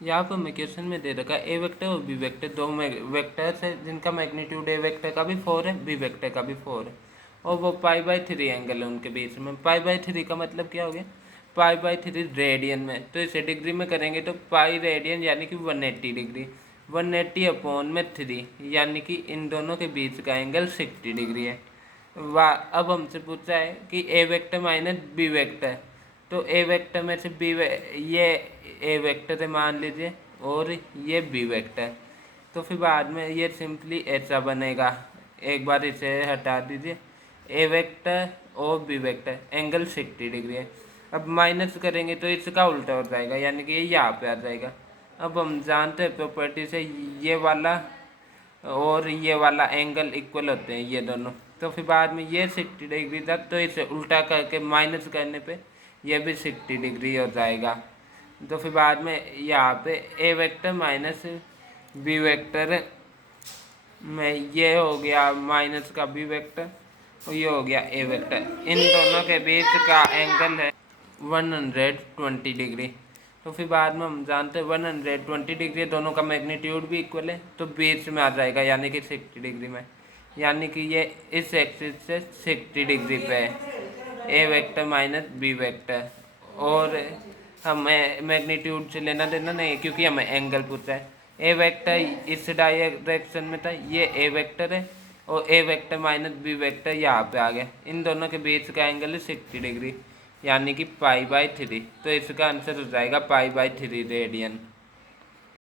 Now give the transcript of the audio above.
यहाँ पर हमें क्वेश्चन में दे रखा है ए वेक्टर और बी वेक्टर, दो वेक्टर्स है जिनका मैग्नीट्यूड ए वेक्टर का भी 4 है, बी वेक्टर का भी 4 है, और वो π/3 एंगल है उनके बीच में। π/3 का मतलब क्या हो गया, π/3 रेडियन में, तो इसे डिग्री में करेंगे तो पाई रेडियन यानी कि 180 डिग्री, 180/3 यानी कि इन दोनों के बीच का एंगल 60 डिग्री है। वाह, अब हमसे पूछा है कि ए वेक्टर माइनस बी वेक्टर, तो ए वेक्टर में से ये ए वेक्टर है मान लीजिए और ये बी वेक्टर, तो फिर बाद में ये सिंपली ऐसा बनेगा। एक बार इसे हटा दीजिए, ए वेक्टर और बी वेक्टर एंगल 60 डिग्री है। अब माइनस करेंगे तो इसका उल्टा हो जाएगा, यानी कि ये यहाँ पे आ जाएगा। अब हम जानते हैं प्रॉपर्टी से ये वाला और ये वाला एंगल इक्वल होते हैं ये दोनों, तो फिर बाद में ये 60 डिग्री था, तो इसे उल्टा करके माइनस करने पे ये भी 60 डिग्री हो जाएगा। तो फिर बाद में यहाँ पे ए वेक्टर माइनस बी वेक्टर में ये हो गया माइनस का बी वेक्टर और ये हो गया ए वेक्टर, इन दोनों के बीच का एंगल है 120 डिग्री। तो फिर बाद में हम जानते हैं 120 डिग्री दोनों का मैग्नीट्यूड भी इक्वल है, तो बीच में आ जाएगा यानी कि 60 डिग्री में, यानी कि ये इस एक्सिस से 60 डिग्री पे है ए वेक्टर माइनस बी वेक्टर। और हमें मैग्नीट्यूड से लेना देना नहीं क्योंकि हमें एंगल पूछा है। ए वेक्टर इस डायरेक्शन में था, ये ए वेक्टर है, और ए वेक्टर माइनस बी वेक्टर यहाँ पे आ गया, इन दोनों के बीच का एंगल है 60 डिग्री यानी कि π/3, तो इसका आंसर हो जाएगा π/3 रेडियन।